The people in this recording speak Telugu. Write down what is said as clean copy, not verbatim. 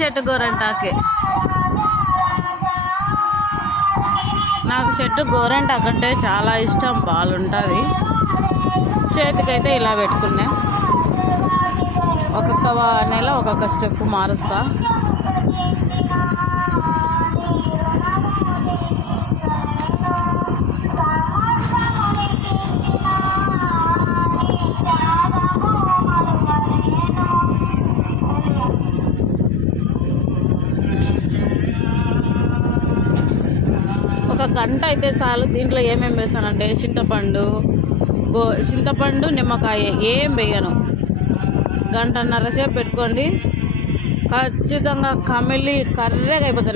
చెట్టు గోరంటాకే. నాకు చెట్టు గోరంటాకు అంటే చాలా ఇష్టం, బాగుంటుంది. చేతికైతే ఇలా పెట్టుకున్నా. ఒక్కొక్క నెల ఒక్కొక్క స్టెప్ మారుస్తా. ఒక గంట అయితే చాలు. దీంట్లో ఏమేమి వేసానంటే చింతపండు నిమ్మకాయ ఏం వేయను. గంటన్నర సేపు పెట్టుకోండి, ఖచ్చితంగా కర్రెగా అయిపోతుంది.